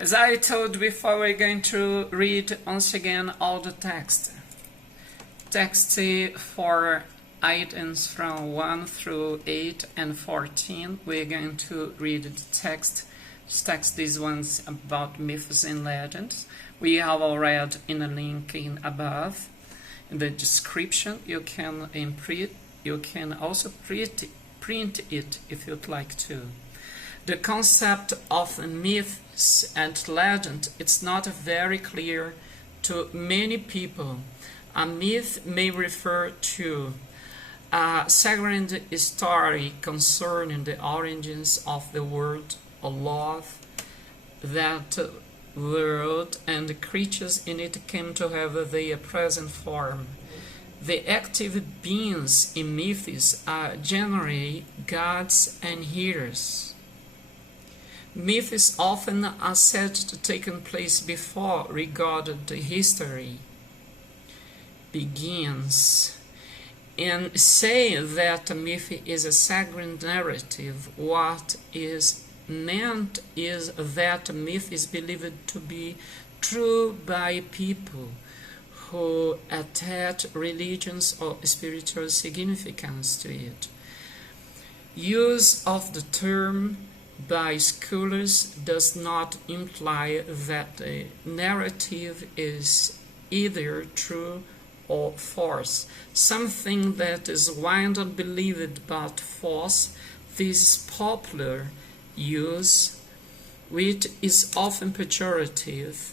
As I told before, we're going to read once again all the text. Text for items from 1 through 8 and 14. We're going to read the text. These ones about myths and legends. We have already in the link in above. In the description, you can imprint. You can also print it if you'd like to. The concept of myths and legend, it's not very clear to many people. A myth may refer to a sacred story concerning the origins of the world, a love that world and the creatures in it came to have their present form. The active beings in myths are generally gods and heroes. Myths often are said to take place before recorded history begins. In saying that a myth is a sacred narrative, what is meant is that a myth is believed to be true by people who attach religious or spiritual significance to it. Use of the term by scholars does not imply that the narrative is either true or false. Something that is widely believed but false, this popular use, which is often pejorative,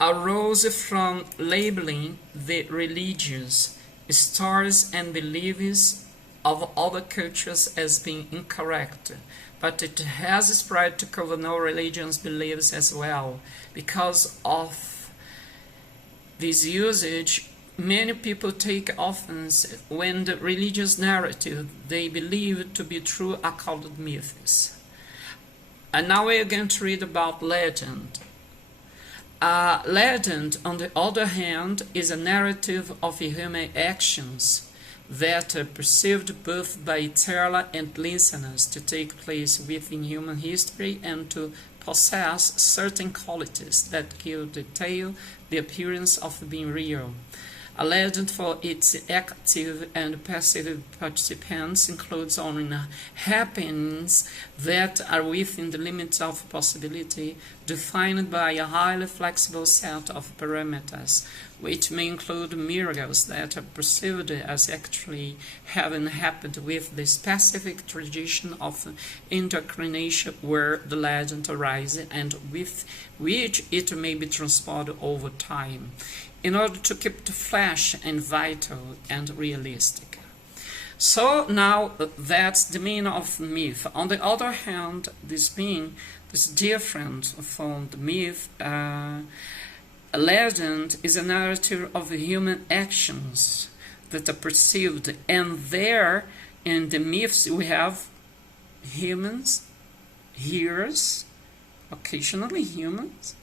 arose from labeling the religious stories and beliefs of other cultures as being incorrect, but it has spread to cover no religion's beliefs as well. Because of this usage, many people take offense when the religious narrative they believe to be true are called myths. And now we are going to read about legend. Legend, on the other hand, is a narrative of human actions that are perceived both by teller and listeners to take place within human history and to possess certain qualities that give the tale the appearance of being real. A legend for its active and passive participants includes only happenings that are within the limits of possibility, defined by a highly flexible set of parameters, which may include miracles that are perceived as actually having happened with the specific tradition of incarnation where the legend arises and with which it may be transported over time, in order to keep the flesh and vital and realistic. So now that's the meaning of myth. On the other hand, this meaning is different from the myth. A legend is a narrative of human actions that are perceived, and there in the myths we have humans, heroes, occasionally humans,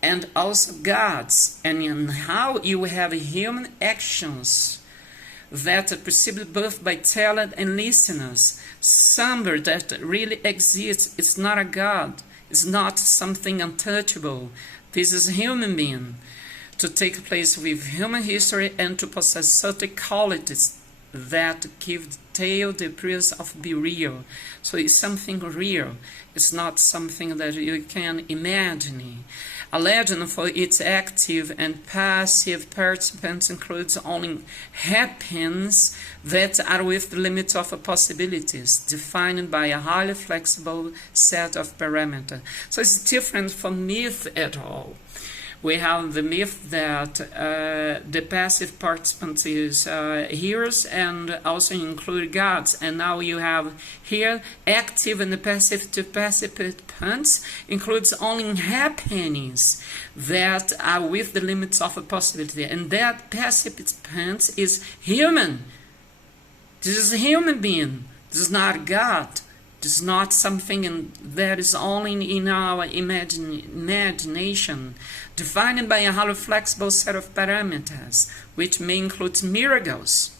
and also gods, and in how you have human actions that are perceived both by teller and listeners. Somewhere that really exists. It's not a god. It's not something untouchable. This is a human being to take place with human history and to possess certain qualities that give the tale the appearance of be real. So it's something real. It's not something that you can imagine. A legend for its active and passive participants includes only happenings that are with the limits of possibilities, defined by a highly flexible set of parameters. So it's different from myth at all. We have the myth that the passive participants is heroes and also include gods. And now you have here active and the passive participants includes only happenings that are with the limits of a possibility. And that participant is human. This is a human being. This is not God. This is not something that is only in our imagination, defined by a highly flexible set of parameters, which may include miracles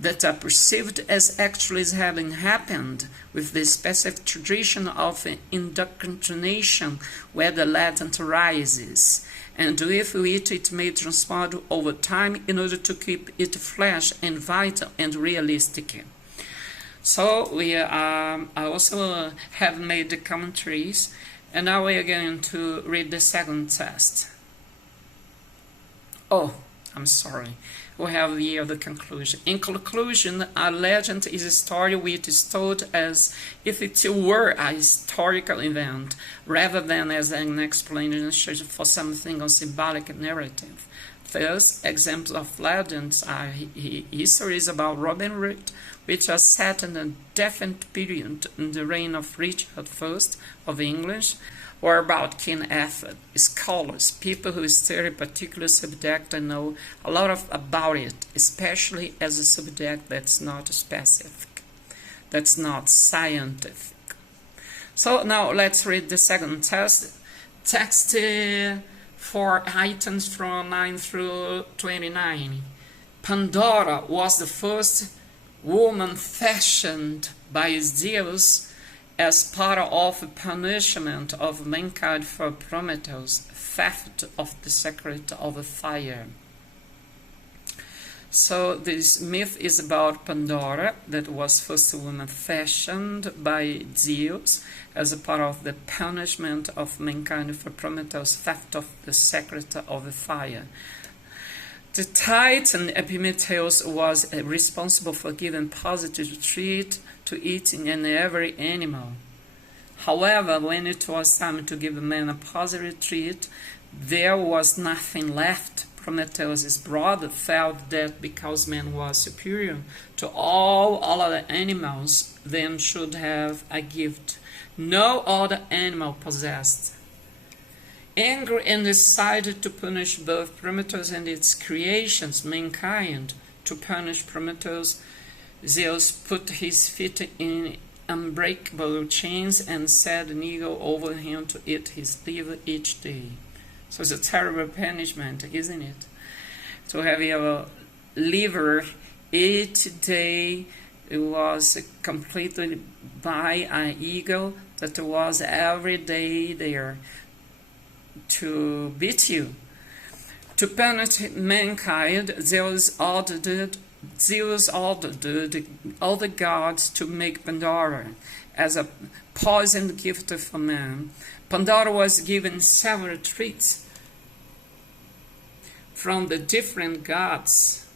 that are perceived as actually having happened, with the specific tradition of indoctrination where the latent arises, and with which it may transport over time in order to keep it fresh and vital and realistic. So we also have made the commentaries, and now we are going to read the second test. Oh, I'm sorry. We have here the conclusion. In conclusion, a legend is a story which is told as if it were a historical event, rather than as an explanation for something or symbolic narrative. Thus, examples of legends are histories about Robin Hood, which are set in a definite period in the reign of Richard I of England, or about King Arthur. Scholars, people who study a particular subject, and know a lot about it, especially as a subject that's not specific, that's not scientific. So now let's read the second test. Text for items from 9 through 29. Pandora was the first woman fashioned by Zeus as part of a punishment of mankind for Prometheus' theft of the secret of the fire. So this myth is about Pandora, that was first woman fashioned by Zeus as a part of the punishment of mankind for Prometheus' theft of the secret of the fire. The Titan Epimetheus was responsible for giving positive treat to eating and every animal. However, when it was time to give man a positive treat, there was nothing left. Prometheus' brother felt that because man was superior to all other animals, then should have a gift no other animal possessed. Angry and decided to punish both Prometheus and its creations, mankind. To punish Prometheus, Zeus put his feet in unbreakable chains and set an eagle over him to eat his liver each day. So it's a terrible punishment, isn't it? To have your liver each day was completed by an eagle that was every day there to beat you. To punish mankind, Zeus ordered all the gods to make Pandora as a poisoned gift for man. Pandora was given several treats from the different gods.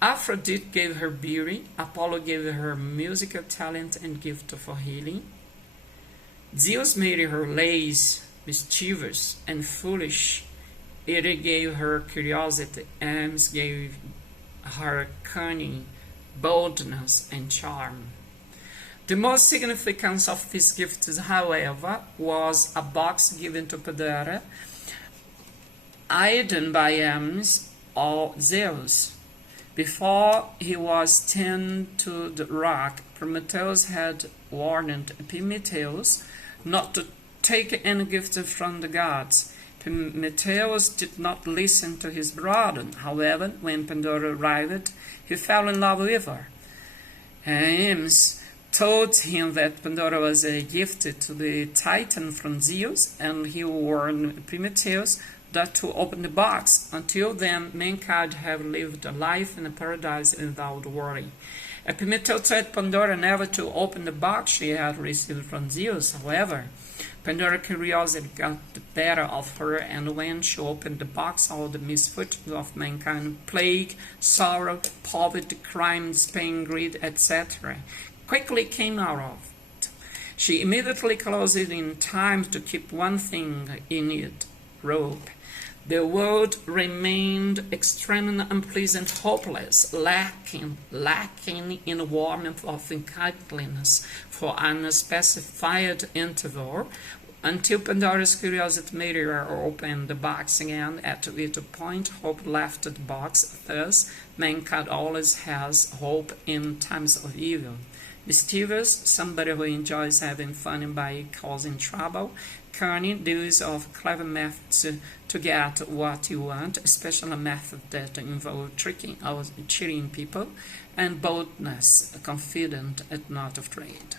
Aphrodite gave her beauty, Apollo gave her musical talent and gift for healing. Zeus made her lazy, mischievous, and foolish. It gave her curiosity, Hermes gave her cunning, boldness, and charm. The most significance of these gifts, however, was a box given to Pandora, hidden by Hermes or Zeus. Before he was turned to the rock, Prometheus had warned Epimetheus not to take any gift from the gods. Prometheus did not listen to his brother. However, when Pandora arrived, he fell in love with her. Hermes told him that Pandora was a gift to the Titan from Zeus, and he warned Prometheus that to open the box. Until then, mankind have lived a life in a paradise without worry. Epimetheus told Pandora never to open the box she had received from Zeus. However, Pandora's curiosity got the better of her, and when she opened the box, all the misfortunes of mankind, plague, sorrow, poverty, crimes, pain, greed, etc., quickly came out of it. She immediately closed it in time to keep one thing in it, rope. The world remained extremely unpleasant, hopeless, lacking in warmth of kindliness for an unspecified interval, until Pandora's curiosity made her open the box again, at which point hope left the box. Thus, mankind always has hope in times of evil. Mischievous, somebody who enjoys having fun by causing trouble. Cunning, the use of clever methods to to get what you want, especially a method that involves tricking or cheating people, and boldness, confident and not afraid.